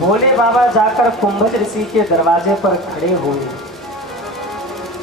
भोले बाबा जाकर कुंभज ऋषि के दरवाजे पर खड़े हुए।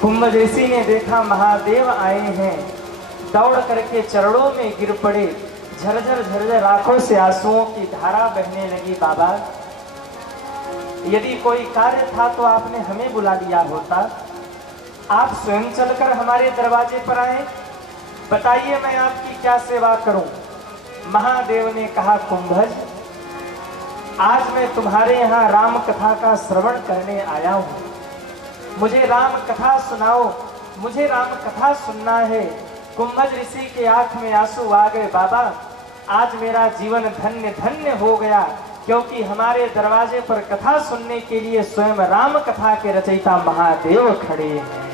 कुंभज ऋषि ने देखा महादेव आए हैं, दौड़ करके चरणों में गिर पड़े। झरझर झरझर आंखों से आंसुओं की धारा बहने लगी। बाबा, यदि कोई कार्य था तो आपने हमें बुला लिया होता, आप स्वयं चलकर हमारे दरवाजे पर आए। बताइए मैं आपकी क्या सेवा करूं। महादेव ने कहा, कुंभज, आज मैं तुम्हारे यहाँ राम कथा का श्रवण करने आया हूँ। मुझे राम कथा सुनाओ, मुझे राम कथा सुनना है। कुंभज ऋषि के आंख में आंसू आ गए। बाबा, आज मेरा जीवन धन्य धन्य हो गया, क्योंकि हमारे दरवाजे पर कथा सुनने के लिए स्वयं राम कथा के रचयिता महादेव खड़े हैं।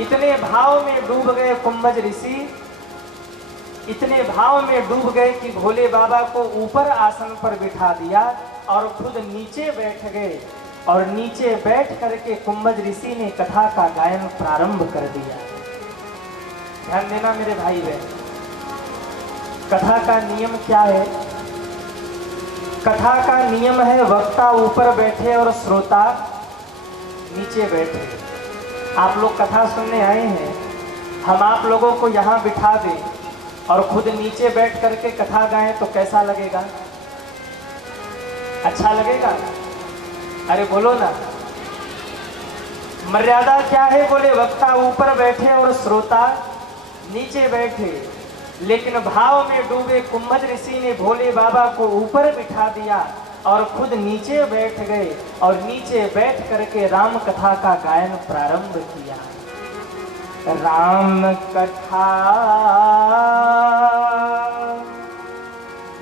इतने भाव में डूब गए कुंभज ऋषि, इतने भाव में डूब गए कि भोले बाबा को ऊपर आसन पर बिठा दिया और खुद नीचे बैठ गए। और नीचे बैठ करके कुंभज ऋषि ने कथा का गायन प्रारंभ कर दिया। ध्यान देना मेरे भाई बहन, कथा का नियम क्या है? कथा का नियम है वक्ता ऊपर बैठे और श्रोता नीचे बैठे। आप लोग कथा सुनने आए हैं, हम आप लोगों को यहाँ बिठा दें और खुद नीचे बैठ करके कथा गाएं तो कैसा लगेगा? अच्छा लगेगा? अरे बोलो ना। मर्यादा क्या है? बोले वक्ता ऊपर बैठे और श्रोता नीचे बैठे। लेकिन भाव में डूबे कुंभज ऋषि ने भोले बाबा को ऊपर बिठा दिया और खुद नीचे बैठ गए और नीचे बैठ करके राम कथा का गायन प्रारंभ किया। राम कथा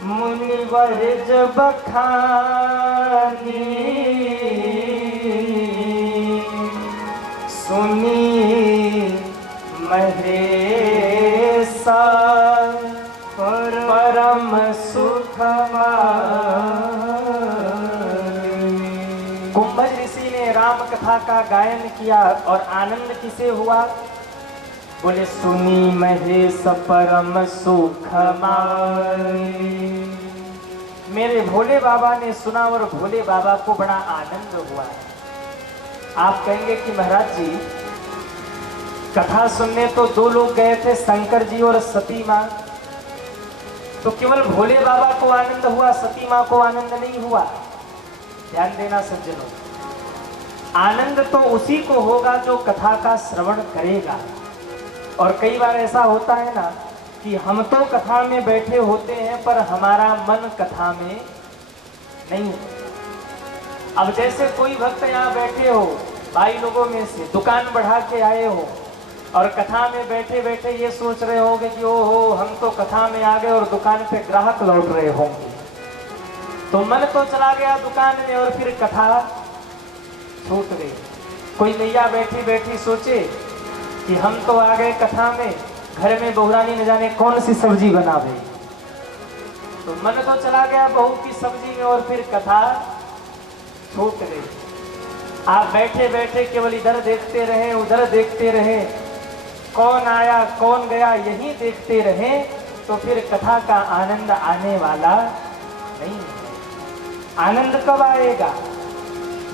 मुनिवर जब बखानी, सुनी महेसा परम सुख। कुंभज ऋषि ने राम कथा का गायन किया और आनंद किसे हुआ? बोले, सुनी महेश परम सुख मानी। मेरे भोले बाबा ने सुना और भोले बाबा को बड़ा आनंद हुआ। आप कहेंगे कि महाराज जी, कथा सुनने तो दो लोग गए थे, शंकर जी और सती माँ, तो केवल भोले बाबा को आनंद हुआ, सती माँ को आनंद नहीं हुआ। ध्यान देना सज्जनों, आनंद तो उसी को होगा जो कथा का श्रवण करेगा। और कई बार ऐसा होता है ना कि हम तो कथा में बैठे होते हैं पर हमारा मन कथा में नहीं। अब जैसे कोई भक्त यहाँ बैठे हो, भाई लोगों में से दुकान बढ़ा के आए हो और कथा में बैठे बैठे ये सोच रहे होंगे कि ओहो, हम तो कथा में आ गए और दुकान पे ग्राहक लौट रहे होंगे, तो मन तो चला गया दुकान में और फिर कथा छूट गई। कोई नैया बैठी बैठी सोचे कि हम तो आ गए कथा में, घर में बहुरानी न जाने कौन सी सब्जी बनावे, तो मन तो चला गया बहू की सब्जी में और फिर कथा छूट गई। आप बैठे बैठे केवल इधर देखते रहे, उधर देखते रहे, कौन आया कौन गया यही देखते रहे, तो फिर कथा का आनंद आने वाला नहीं है। आनंद कब आएगा?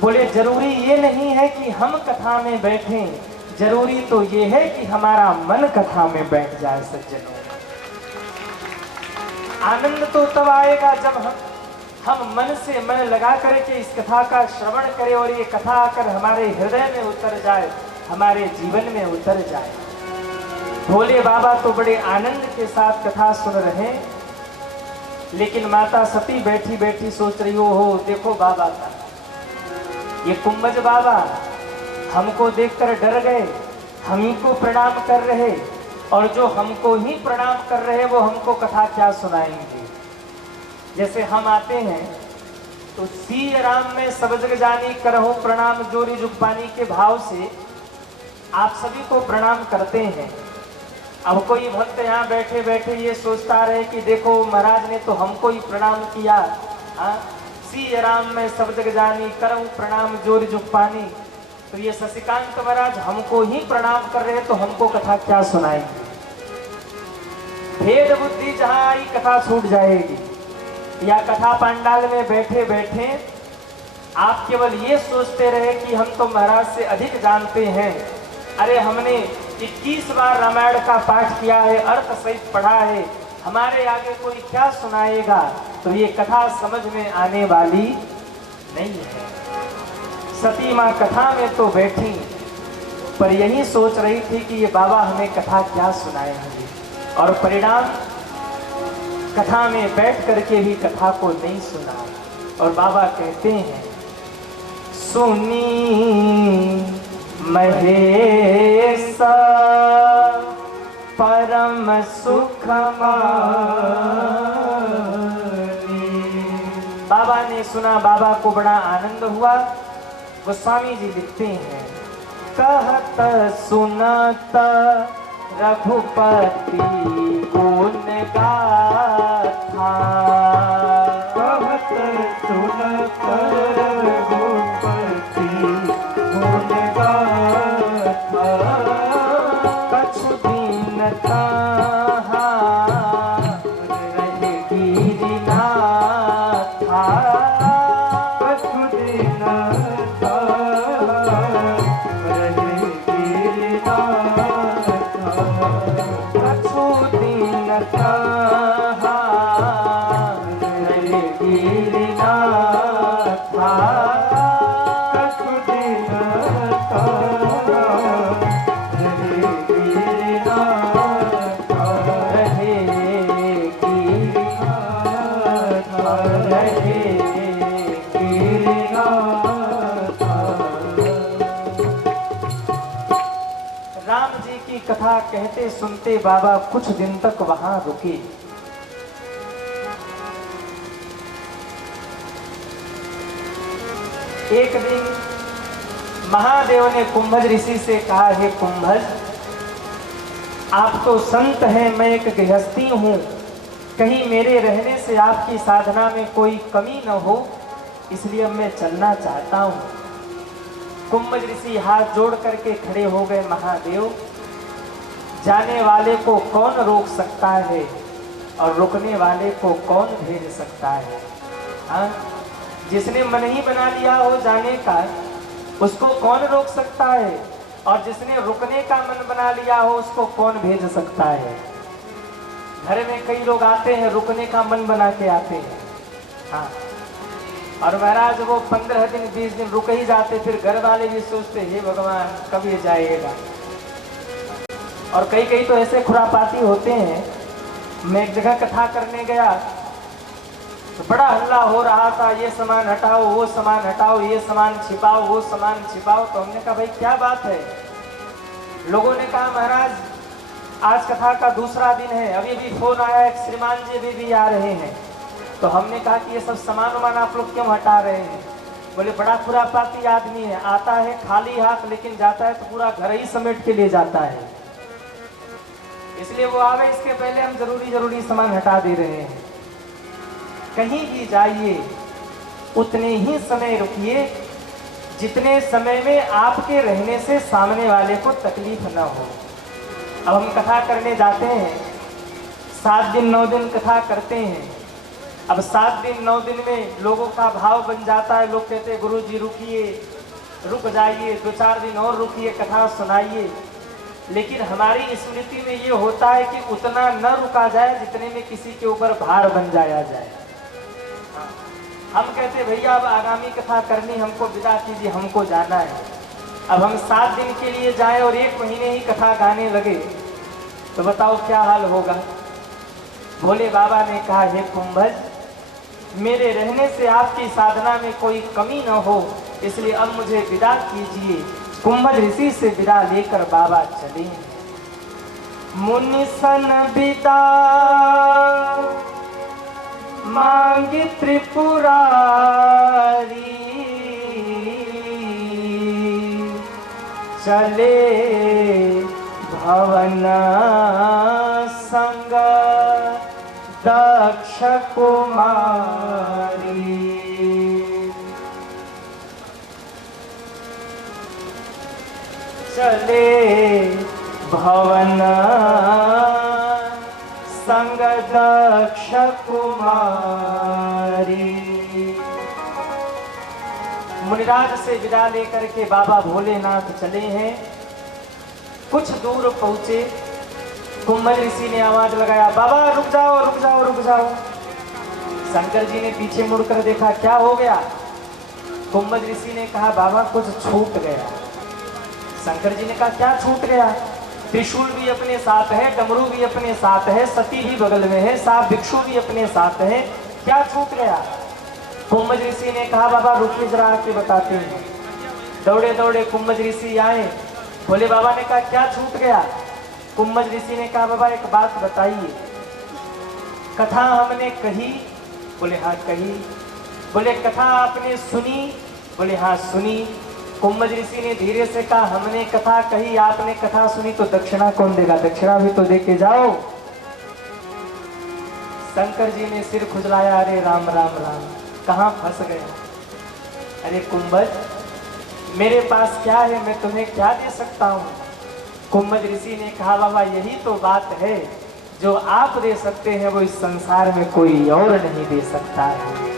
बोले, जरूरी ये नहीं है कि हम कथा में बैठें, जरूरी तो ये है कि हमारा मन कथा में बैठ जाए। सज्जनों, आनंद तो तब आएगा जब हम मन से मन लगा करके इस कथा का श्रवण करें और ये कथा आकर हमारे हृदय में उतर जाए, हमारे जीवन में उतर जाए। भोले बाबा तो बड़े आनंद के साथ कथा सुन रहे, लेकिन माता सती बैठी बैठी सोच रही हो देखो बाबा का, ये कुंभज बाबा हमको देखकर डर गए, हम ही को प्रणाम कर रहे, और जो हमको ही प्रणाम कर रहे वो हमको कथा क्या सुनाएंगे। जैसे हम आते हैं तो सी राम में सब जग जानी, करहु प्रणाम जोरी जुग पानी के भाव से आप सभी को प्रणाम करते हैं। अब कोई भक्त यहाँ बैठे बैठे ये सोचता रहे कि देखो महाराज ने तो हमको ही प्रणाम किया, सी राम में सब जग जानी, करहु प्रणाम जोरी जुग पानी, तो ये शशिकांत महाराज हमको ही प्रणाम कर रहे हैं तो हमको कथा क्या सुनाएंगे। भेद बुद्धि जहाँ आई कथा छूट जाएगी। या कथा पंडाल में बैठे बैठे आप केवल ये सोचते रहे कि हम तो महाराज से अधिक जानते हैं। अरे हमने 21 बार रामायण का पाठ किया है, अर्थ सहित पढ़ा है, हमारे आगे कोई क्या सुनाएगा, तो ये कथा समझ में आने वाली नहीं है। सती माँ कथा में तो बैठी, पर यही सोच रही थी कि ये बाबा हमें कथा क्या सुनाएंगे, और परिणाम कथा में बैठ करके भी कथा को नहीं सुना। और बाबा कहते हैं, सुनी महेश परम सुख मानी। बाबा ने सुना, बाबा को बड़ा आनंद हुआ। गोस्वामी जी लिखते हैं, कहत सुनत रघुपति गुण गाथा, कहत सुनत रघुपति गुण गाथा, कछु दिन कहाँ रहे गिरिनाथा, कछु दिन कथा कहते सुनते बाबा कुछ दिन तक वहां रुके। एक दिन महादेव ने कुंभज ऋषि से कहा, हे कुंभज, आप तो संत हैं, मैं एक गृहस्थी हूं, कहीं मेरे रहने से आपकी साधना में कोई कमी न हो, इसलिए मैं चलना चाहता हूं। कुंभज ऋषि हाथ जोड़ करके खड़े हो गए, महादेव, जाने वाले को कौन रोक सकता है और रुकने वाले को कौन भेज सकता है? हाँ? जिसने मन ही बना लिया हो जाने का, उसको कौन रोक सकता है, और जिसने रुकने का मन बना लिया हो उसको कौन भेज सकता है? घर में कई लोग आते हैं, रुकने का मन बना के आते हैं, हाँ, और महाराज वो 15 दिन 20 दिन रुक ही जाते, फिर घर वाले भी सोचते, हे भगवान कब ये जाएगा। और कई कई तो ऐसे खुरापाती होते हैं। मैं एक जगह कथा करने गया तो बड़ा हल्ला हो रहा था, ये सामान हटाओ, वो सामान हटाओ, ये सामान छिपाओ, वो सामान छिपाओ। तो हमने कहा, भाई क्या बात है? लोगों ने कहा, महाराज आज कथा का दूसरा दिन है, अभी भी फोन आया, एक श्रीमान जी भी आ रहे हैं। तो हमने कहा कि ये सब सामान वामान आप लोग क्यों हटा रहे हैं? बोले बड़ा खुरापाती आदमी है, आता है खाली हाथ, लेकिन जाता है तो पूरा घर ही समेट के ले जाता है, इसलिए वो आवे इसके पहले हम जरूरी सामान हटा दे रहे हैं। कहीं भी जाइए उतने ही समय रुकिए जितने समय में आपके रहने से सामने वाले को तकलीफ न हो। अब हम कथा करने जाते हैं, 7 दिन 9 दिन कथा करते हैं। अब 7 दिन 9 दिन में लोगों का भाव बन जाता है, लोग कहते हैं गुरु जी रुकिए, रुक जाइए, 2-4 दिन और रुकिए, कथा सुनाइए। लेकिन हमारी स्मृति में ये होता है कि उतना न रुका जाए जितने में किसी के ऊपर भार बन जाया जाए। हम कहते भैया अब आगामी कथा करनी, हमको विदा कीजिए, हमको जाना है। अब हम 7 दिन के लिए जाएं और 1 महीने ही कथा गाने लगे तो बताओ क्या हाल होगा। भोले बाबा ने कहा, हे कुंभज, मेरे रहने से आपकी साधना में कोई कमी न हो, इसलिए अब मुझे विदा कीजिए। कुंभज ऋषि से विदा लेकर बाबा चले। मुनि सन विदा मांगी त्रिपुरारी, चले भवन संग दक्ष कुमारी। चले भवन संग दक्ष कुमारी। मुनिराज से विदा लेकर के बाबा भोलेनाथ चले हैं। कुछ दूर पहुंचे, कुंभज ऋषि ने आवाज लगाया, बाबा रुक जाओ रुक जाओ रुक जाओ। शंकर जी ने पीछे मुड़कर देखा, क्या हो गया? कुंभज ऋषि ने कहा, बाबा कुछ छूट गया। शंकर जी ने कहा, क्या छूट गया? त्रिशूल भी अपने साथ है, डमरू भी अपने साथ है, सती भी बगल में है, साप भिक्षु भी अपने साथ है, क्या छूट गया? कुंभज ऋषि ने कहा, बाबा रुकिए जरा आके बताते हैं। दौड़े दौड़े कुंभज ऋषि आए। भोले बाबा ने कहा, क्या छूट गया? कुंभज ऋषि ने कहा, बाबा एक बात बताइए, कथा हमने कही? बोले हाँ कही। बोले कथा आपने सुनी? बोले हाँ सुनी। कुंभज ऋषि ने धीरे से कहा, हमने कथा कही, आपने कथा सुनी, तो दक्षिणा कौन देगा? दक्षिणा भी तो दे के जाओ। शंकर जी ने सिर खुजलाया, अरे राम राम राम, कहाँ फंस गया? अरे कुंभज, मेरे पास क्या है, मैं तुम्हें क्या दे सकता हूँ? कुंभज ऋषि ने कहा, बाबा यही तो बात है, जो आप दे सकते हैं वो इस संसार में कोई और नहीं दे सकता है।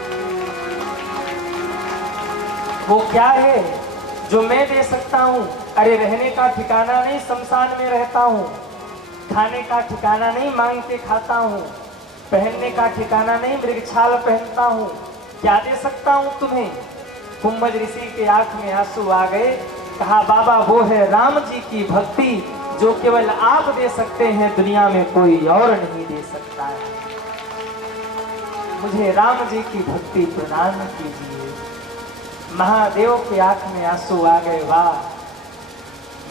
वो क्या है जो मैं दे सकता हूँ? अरे रहने का ठिकाना नहीं, शमशान में रहता हूँ। खाने का ठिकाना नहीं, मांग के खाता हूँ। पहनने का ठिकाना नहीं, मृगछाल पहनता हूँ। क्या दे सकता हूँ तुम्हें? कुंभज ऋषि के आंख में आंसू आ गए। कहा, बाबा वो है राम जी की भक्ति, जो केवल आप दे सकते हैं, दुनिया में कोई और नहीं दे सकता है। मुझे राम जी की भक्ति प्रदान कीजिए। महादेव के आंख में आंसू आ गए। वाह,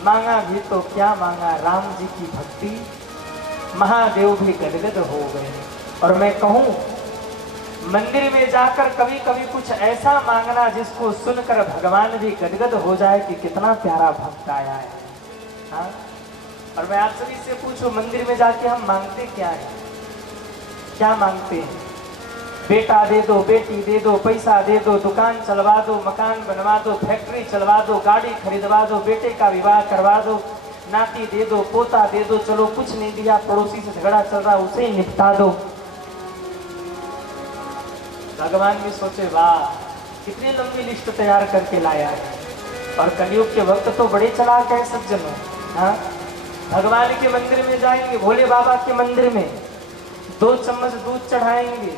मांगा भी तो क्या मांगा, राम जी की भक्ति। महादेव भी गदगद हो गए। और मैं कहूं, मंदिर में जाकर कभी कभी कुछ ऐसा मांगना जिसको सुनकर भगवान भी गदगद हो जाए कि कितना प्यारा भक्त आया है। हाँ? और मैं आप सभी से पूछूं, मंदिर में जाके हम मांगते क्या है? क्या मांगते हैं? बेटा दे दो, बेटी दे दो, पैसा दे दो, दुकान चलवा दो, मकान बनवा दो, फैक्ट्री चलवा दो, गाड़ी खरीदवा दो, बेटे का विवाह करवा दो, नाती दे दो, पोता दे दो। चलो कुछ नहीं दिया, पड़ोसी से झगड़ा चल रहा, उसे ही निपटा दो। भगवान भी सोचे, वाह कितनी लंबी लिस्ट तैयार करके लाया है। और कलयुग के वक्त तो बड़े चलाक है सज्जनों। हाँ, भगवान के मंदिर में जाएंगे, भोले बाबा के मंदिर में 2 चम्मच दूध चढ़ाएंगे,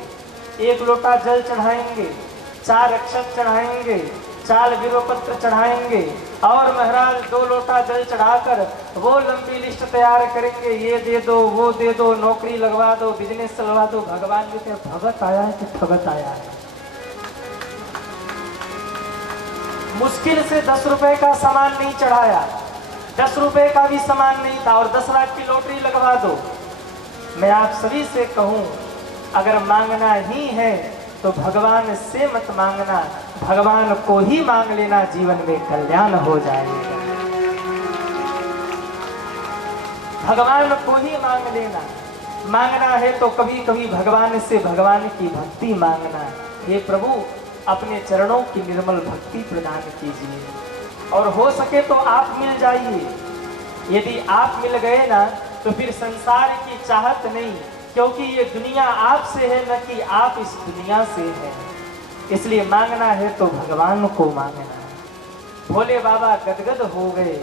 1 लोटा जल चढ़ाएंगे, 4 अक्षत चढ़ाएंगे, 4 बिल्वपत्र चढ़ाएंगे, और महाराज 2 लोटा जल चढ़ाकर वो लंबी लिस्ट तैयार करेंगे, ये दे दो, वो दे दो, नौकरी लगवा दो, बिजनेस चलवा दो। भगवान भी कहते, भगत आया है कि ठगत आया है? मुश्किल से 10 रुपए का सामान नहीं चढ़ाया, 10 रुपए का भी सामान नहीं था, और 10 लाख की लॉटरी लगवा दो। मैं आप सभी से कहूं, अगर मांगना ही है तो भगवान से मत मांगना, भगवान को ही मांग लेना, जीवन में कल्याण हो जाएगा। भगवान को ही मांग लेना। मांगना है तो कभी कभी भगवान से भगवान की भक्ति मांगना। हे प्रभु, अपने चरणों की निर्मल भक्ति प्रदान कीजिए, और हो सके तो आप मिल जाइए। यदि आप मिल गए ना, तो फिर संसार की चाहत नहीं, क्योंकि ये दुनिया आपसे है, न कि आप इस दुनिया से हैं। इसलिए मांगना है तो भगवान को मांगना है। भोले बाबा गदगद हो गए।